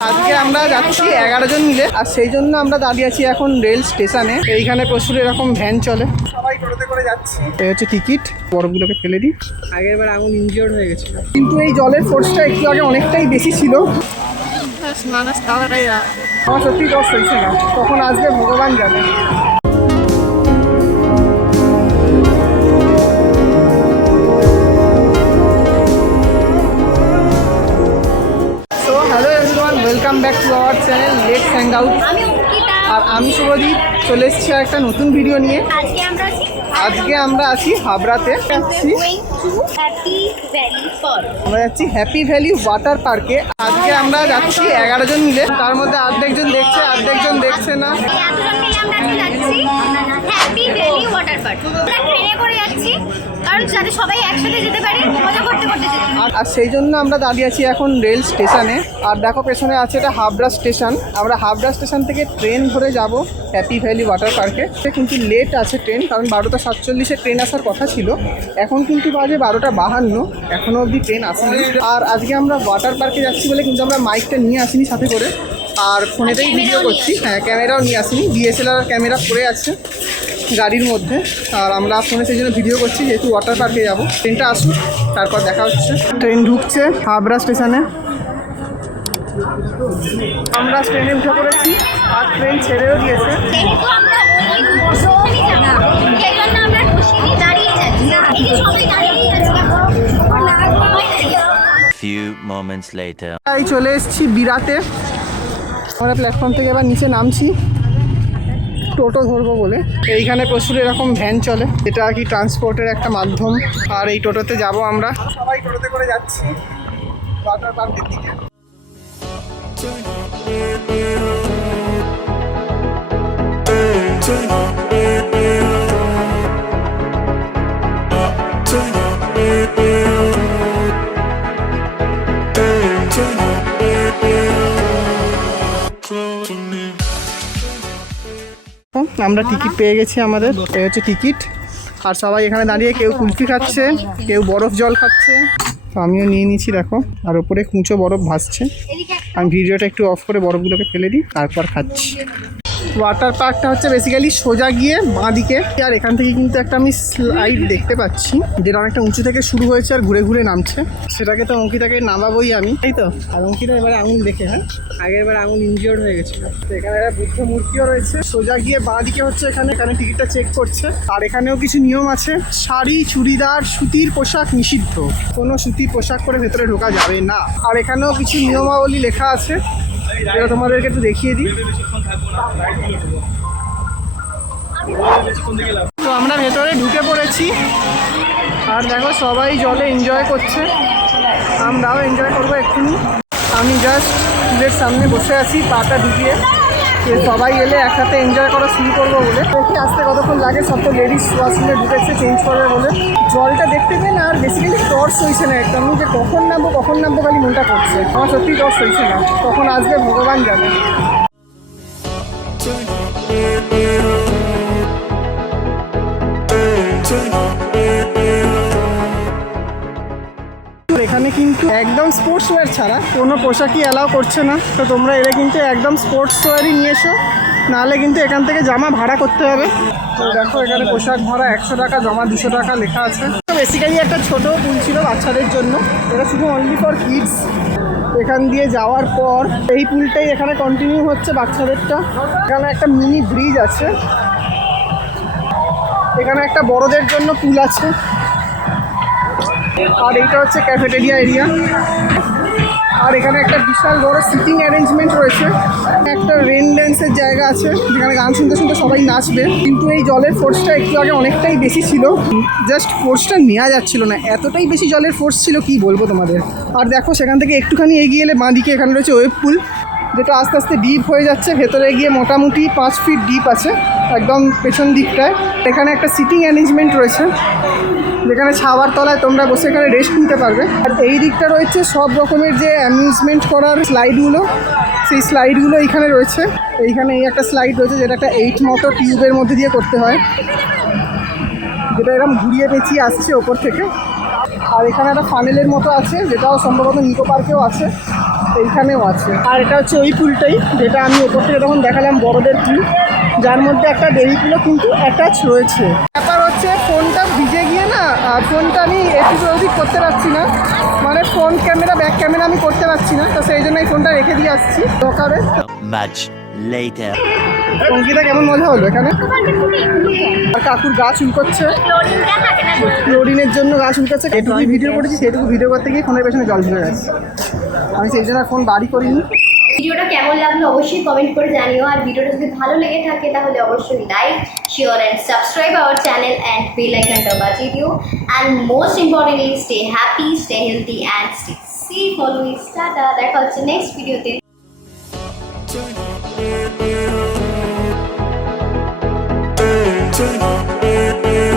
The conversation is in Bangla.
আজকে আমরা যাচ্ছি এগারো জন মিলে আর সেই জন্য আমরা দাঁড়িয়ে আছি এখন রেল স্টেশনে। এইখানে প্রচুর এরকম ভ্যান চলে। সবাই টোটোতে করে যাচ্ছি। এই হচ্ছে টিকিট বরফগুলোকে ফেলে দিই। আগের বার আঙুল ইনজিওর হয়ে গেছিল। কিন্তু এই জলের ফোর্সটা একটু আগে অনেকটাই বেশি ছিল। আমার সত্যি দশ হয়েছে না। তখন আজকে ভগবান জানে। হ্যাং আউট আর আমি শুভদীপ চলে এসেছি একটা নতুন ভিডিও নিয়ে। আজকে আমরা আছি হাবড়াতে। যাচ্ছি আমরা যাচ্ছি হ্যাপি ভ্যালি ওয়াটার পার্কে আজকে আমরা যাচ্ছি এগারো জন মিলে। তার মধ্যে অর্ধেকজন দেখছে অর্ধেকজন দেখছে না এতজন মিলে আমরা আজকে যাচ্ছি হ্যাপি আর সেই জন্য আমরা দাঁড়িয়ে আছি এখন রেল স্টেশনে। আর দেখো পেছনে আছে এটা হাবড়া স্টেশন। আমরা হাবড়া স্টেশন থেকে ট্রেন ধরে যাব হ্যাপি ভ্যালি ওয়াটার পার্কে। কিন্তু লেট আছে ট্রেন, কারণ বারোটা সাতচল্লিশে ট্রেন আসার কথা ছিল। এখন কিন্তু বাজে বারোটা বাহান্ন এখনও অবধি ট্রেন আসেনি। আর আজকে আমরা ওয়াটার পার্কে যাচ্ছি বলে কিন্তু আমরা মাইকটা নিয়ে আসিনি সাথে করে। আর ফোনেতেই ভিডিও করছি। হ্যাঁ ক্যামেরাও নিয়ে আসিনি। ডিএসএলআর ক্যামেরা পড়ে আছে গাড়ির মধ্যে। আর আমরা ফোনে সেই জন্য ভিডিও করছি যেহেতু ওয়াটার পার্কে যাব। ট্রেনটা আসুক তারপর দেখা হচ্ছে। ট্রেন ঢুকছে হাবড়া স্টেশনে আমরা ট্রেনে উঠে পড়েছি আর ট্রেন ছেড়েও দিয়েছে। Few moments later. তাই চলে এসেছি বিরাতে আমরা প্ল্যাটফর্ম থেকে এবার নিচে নামছি। টোটো ধরবো বলে। এইখানে প্রচুর এরকম ভ্যান চলে। এটা আর কি ট্রান্সপোর্টের একটা মাধ্যম। আর এই টোটোতে যাব আমরা। সবাই টোটোতে করে যাচ্ছি। পার্কের দিকে। আমরা টিকিট পেয়ে গেছি আমাদের। এই হচ্ছে টিকিট। আর সবাই এখানে দাঁড়িয়ে কেউ কুলফি খাচ্ছে, কেউ বরফ জল খাচ্ছে। তো আমিও নিয়ে নিয়েছি, দেখো। আর ওপরে কুঁচো বরফ ভাসছে। আমি ভিডিওটা একটু অফ করে বরফগুলোকে ফেলে দিই, তারপর খাচ্ছি। ওয়াটার পার্কটা হচ্ছে বেসিক্যালি সোজা গিয়ে বাঁ দিকে আর এখান থেকে কিন্তু একটা আমি স্লাইড দেখতে পাচ্ছি, যেটা অনেকটা উঁচু থেকে শুরু হয়েছে আর ঘুরে ঘুরে নামছে। সেটাকে তো অঙ্কিতাকে নামাবোই আমি। তাই তো, আর অঙ্কিতা এবারে আঙুল দেখে হ্যাঁ? আগের বার আঙুল ইনজিওর্ড হয়ে গেছিল। এখানে একটা বুদ্ধ মূর্তিও রয়েছে। সোজা গিয়ে বাঁ দিকে হচ্ছে এখানে এখানে টিকিটটা চেক করছে। আর এখানেও কিছু নিয়ম আছে। শাড়ি, চুড়িদার, সুতির পোশাক নিষিদ্ধ। কোনো সুতির পোশাক পরে ভেতরে ঢোকা যাবে না। আর এখানেও কিছু নিয়মাবলী লেখা আছে। যেটা তোমাদেরকে একটু দেখিয়ে দিই। তো আমরা ভেতরে ঢুকে পড়েছি। আর দেখো, সবাই জলে এনজয় করছে। আমরাও এনজয় করব এক্ষুনি। আমি জাস্ট পুলের সামনে বসে আছি পাটা ঢুকিয়ে। সবাই এলে একসাথে এনজয় করা শুরু করব বলে দেখি আসতে কতক্ষণ লাগে সব তো লেডিস ওয়াশরুমে ঢুকেছে চেঞ্জ করবে বলে জলটা দেখতে পেয়ে না আর বেসিক্যালি টর্চ হয়েছে না একটা আমি যে কখন নামবো কখন নামবো খালি মনটা করছে আমার সত্যি টর্চ হয়েছে না তখন আসবে ভগবান জানে এখানে কিন্তু একদম স্পোর্টস ওয়্যার ছাড়া কোনো পোশাকই অ্যালাউ করছে না। তো তোমরা এলে কিন্তু একদম স্পোর্টস ওয়্যারই নিয়ে এসো। নাহলে কিন্তু এখান থেকে জামা ভাড়া করতে হবে। তো দেখো এখানে পোশাক ভাড়া একশো টাকা, জমা দুশো টাকা লেখা আছে। তো বেসিক্যালি একটা ছোট পুল ছিল বাচ্চাদের জন্য। এটা শুধু অনলি ফর কিডস এখান দিয়ে যাওয়ার পর এই পুলটাই এখানে কন্টিনিউ হচ্ছে বাচ্চাদেরটা। এখানে একটা মিনি ব্রিজ আছে। এখানে একটা বড়দের জন্য পুল আছে। আর এইটা হচ্ছে ক্যাফেটেরিয়া এরিয়া আর এখানে একটা বিশাল বড় সিটিং অ্যারেঞ্জমেন্ট রয়েছে। একটা রেন ড্যান্সের জায়গা আছে, যেখানে গান শুনতে শুনতে সবাই নাচবে। কিন্তু এই জলের ফোর্সটা একটু আগে অনেকটাই বেশি ছিল। জাস্ট ফোর্সটা নেওয়া যাচ্ছিল না। এতটাই বেশি জলের ফোর্স ছিল, কি বলব তোমাদের? আর দেখো, সেখান থেকে একটুখানি এগিয়ে এলে বাঁ দিকে এখানে রয়েছে ওয়েব পুল যেটা আস্তে আস্তে ডিপ হয়ে যাচ্ছে। ভেতরে গিয়ে মোটামুটি পাঁচ ফিট ডিপ আছে, একদম পেছন দিকটায়। এখানে একটা সিটিং অ্যারেঞ্জমেন্ট রয়েছে। যেখানে ছাওয়ার তলায় তোমরা বসে এখানে রেস্ট নিতে পারবে। আর এই দিকটা রয়েছে সব রকমের যে অ্যামিউজমেন্ট করার স্লাইডগুলো সেই স্লাইডগুলো এইখানে রয়েছে। এইখানে এই একটা স্লাইড রয়েছে যেটা একটা এইট মতো টিউবের মধ্যে দিয়ে করতে হয়। যেটা এরকম ঘুরিয়ে পেঁচিয়ে আসছে ওপর থেকে। আর এখানে একটা ফানেলের মতো আছে, যেটাও সম্ভবত নিকো পার্কেও আছে, এইখানেও আছে। আর এটা হচ্ছে ওই পুলটাই, যেটা আমি ওপর থেকে তখন দেখালাম বড়দের পুল। যার মধ্যে একটা বেবি পুলও কিন্তু অ্যাটাচ রয়েছে ব্যাপার হচ্ছে ফোনটা ভিজে গিয়ে না আর ফোনটা আমি এদিক ওদিক করতে পারছি না। মানে ফোন ক্যামেরা ব্যাক ক্যামেরা আমি করতে পারছি না। তো সেই জন্য এই ফোনটা রেখে দিয়ে আসছি দোকানে. অঙ্কিতা কেমন মজা হলো এখানে? আর কাকুর গা চুলকোচ্ছে ক্লোরিনের জন্য গা চুলকাচ্ছে এটুকু ভিডিও করেছি সেটুকু ভিডিও করতে গিয়ে ফোনের পেছনে জল ঢুকে গেছে। আমি সেই জন্য ফোন বাড়ি করিনি। ভিডিওটা কেমন লাগলো অবশ্যই কমেন্ট করে জানিও আর ভিডিওটা যদি ভালো লেগে থাকে তাহলে অবশ্যই like share and subscribe our channel and bell আইকনটা বাজিয়ে দিও and most importantly stay happy stay healthy and stay see following tata দেখা হচ্ছে নেক্সট ভিডিওতে Close